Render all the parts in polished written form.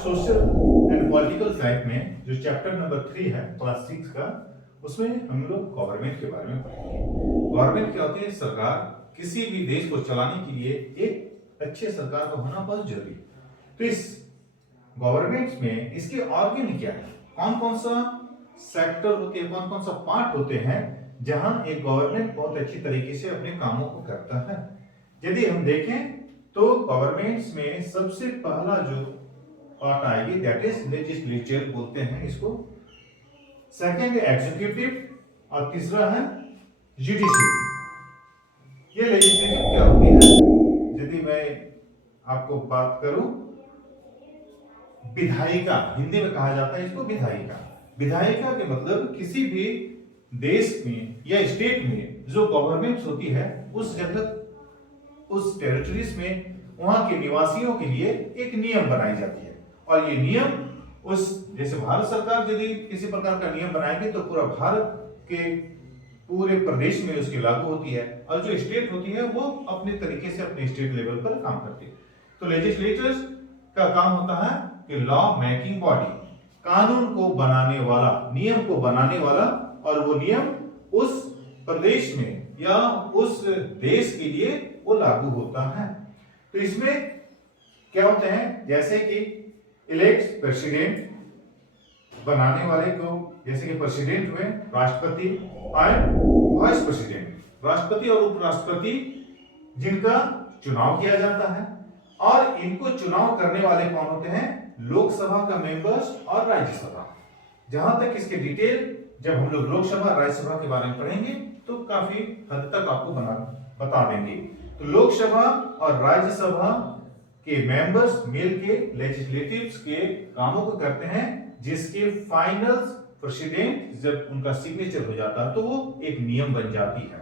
Social and political science में जो chapter number 3 है क्लास 6 का, उसमें हम लोग गवर्नमेंट के बारे में पढ़ेंगे। गवर्नमेंट क्या होती है? सरकार। किसी भी देश को चलाने के लिए एक अच्छे सरकार का होना बहुत जरूरी है। तो इस गवर्नमेंट में इसके ऑर्गन क्या है, कौन कौन सा सेक्टर होते हैं, कौन कौन सा पार्ट होते हैं जहां एक गवर्नमेंट बहुत अच्छी तरीके से अपने कामों को करता है। यदि हम देखें तो गवर्नमेंट्स में सबसे पहला जो पार्ट आएगी दैट इज लेजिस्लेचर बोलते हैं इसको, सेकंड एग्जीक्यूटिव और तीसरा है जुडिशरी। ये लेजिस्लेटिव क्या होती है? यदि मैं आपको बात करूं, विधायिका हिंदी में कहा जाता है इसको विधायिका। विधायिका के मतलब किसी भी देश में या स्टेट में जो गवर्नमेंट होती है उस जगह उस टेरिटरीज में वहां के निवासियों के लिए एक नियम बनाई जाती है। और ये नियम उस जैसे भारत सरकार यदि किसी प्रकार का नियम बनाएगी तो पूरा भारत के पूरे प्रदेश में उसकी लागू होती है, और जो स्टेट होती है वो अपने तरीके से अपने स्टेट लेवल पर काम करती है। तो लेजिस्लेटर्स का काम होता है कि लॉ मेकिंग बॉडी, कानून को बनाने वाला, नियम को बनाने वाला, और वो नियम उस प्रदेश में या उस देश के लिए वो लागू होता है। तो इसमें क्या होते हैं, जैसे कि इलेक्ट प्रेसिडेंट, बनाने वाले को जैसे कि प्रेसिडेंट हुए, राष्ट्रपति एंड वाइस प्रेसिडेंट, राष्ट्रपति और उपराष्ट्रपति जिनका चुनाव किया जाता है। और इनको चुनाव करने वाले कौन होते हैं? लोकसभा का मेंबर्स और राज्यसभा। जहां तक इसके डिटेल जब हम लोग लोकसभा राज्यसभा के बारे में पढ़ेंगे तो काफी हद तक आपको बता देंगे। तो लोकसभा और राज्यसभा के मेंबर्स मिलके लेजिस्लेटिव्स के कामों को करते हैं, जिसके फाइनल प्रेसिडेंट जब उनका सिग्नेचर हो जाता है तो वो एक नियम बन जाती है।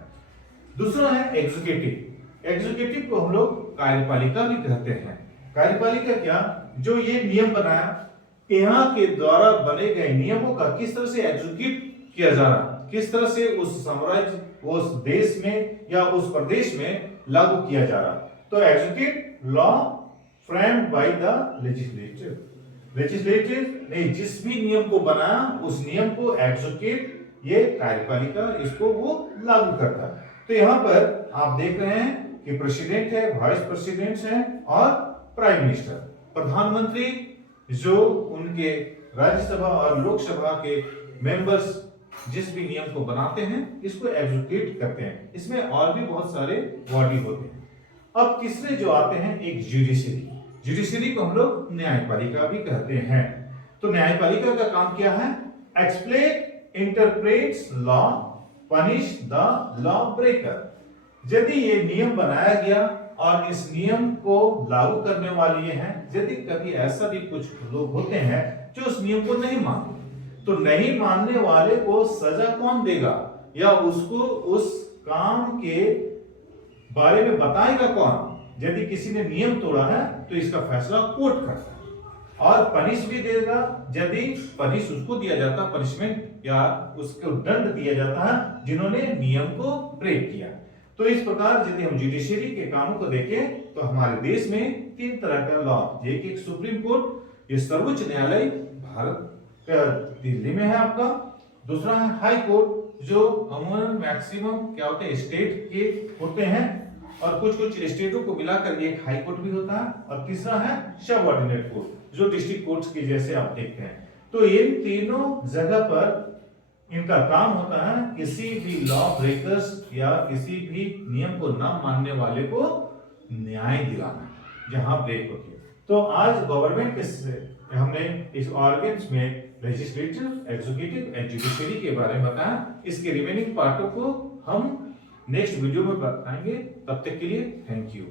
दूसरा है एग्जीक्यूटिव। एग्जीक्यूटिव को हम लोग कार्यपालिका भी कहते हैं। कार्यपालिका क्या? जो ये नियम बनाया, यहाँ के द्वारा बने गए नियमों का किस तरह से एग्जीक्यूट किया जा रहा, किस तरह से उस साम्राज्य, उस देश में या उस प्रदेश में लागू किया जा रहा। तो execute law framed by the legislature. Legislative ने जिस भी नियम को बनाया उस नियम को एग्जीक्यूट, ये कार्यपालिका, इसको वो लागू करता है। तो यहाँ पर आप देख रहे हैं कि प्रेसिडेंट है, वाइस प्रेसिडेंट है और प्राइम मिनिस्टर, प्रधानमंत्री, जो उनके राज्यसभा और लोकसभा के मेंबर्स जिस भी नियम को बनाते हैं इसको एग्जीक्यूट करते हैं। इसमें और भी बहुत सारे बॉडी होते हैं। अब तीसरे जो आते हैं एक जुडिशरी। जुडिशरी को हम लोग न्यायपालिका भी कहते हैं। तो न्यायपालिका का काम क्या है? Explain, interprets law, punish the law breaker. यदि ये नियम बनाया गया और इस नियम को लागू करने वाले ये हैं, यदि कभी ऐसा भी कुछ लोग होते हैं जो उस नियम को नहीं मानते, तो नहीं मानने वाले को सजा कौन देगा या उसको उस काम के बारे में बताएगा कौन? यदि किसी ने नियम तोड़ा है तो इसका फैसला कोर्ट करता है और पनिश भी देगा। यदि पनिश उसको दिया जाता, पनिशमेंट या उसको दंड दिया जाता है जिन्होंने नियम को ब्रेक किया। तो इस प्रकार यदि हम जुडिशरी के कामों को देखें तो हमारे देश में 3 तरह का लॉ, एक सुप्रीम कोर्ट, ये सर्वोच्च न्यायालय भारत का दिल्ली में है आपका। दूसरा है हाई कोर्ट, जो अमूमन मैक्सिमम क्या होते हैं स्टेट के होते हैं, और कुछ कुछ स्टेटों को मिलाकर एक हाई कोर्ट भी होता है। और तीसरा है सबऑर्डिनेट कोर्ट, जो डिस्ट्रिक्ट कोर्ट्स के जैसे आप देखते हैं। तो इन तीनों जगह पर इनका काम होता है किसी भी लॉ ब्रेकर्स या किसी भी नियम को न मानने वाले को न्याय दिलाना जहां ब्रेक होती है। तो आज गवर्नमेंट के हमने इस ऑर्गन्स में लेजिस्लेटिव, एग्जीक्यूटिव एंड जुडिशरी के बारे में बताया। इसके रिमेनिंग पार्टों को हम नेक्स्ट वीडियो में बताएंगे। तब तक के लिए थैंक यू।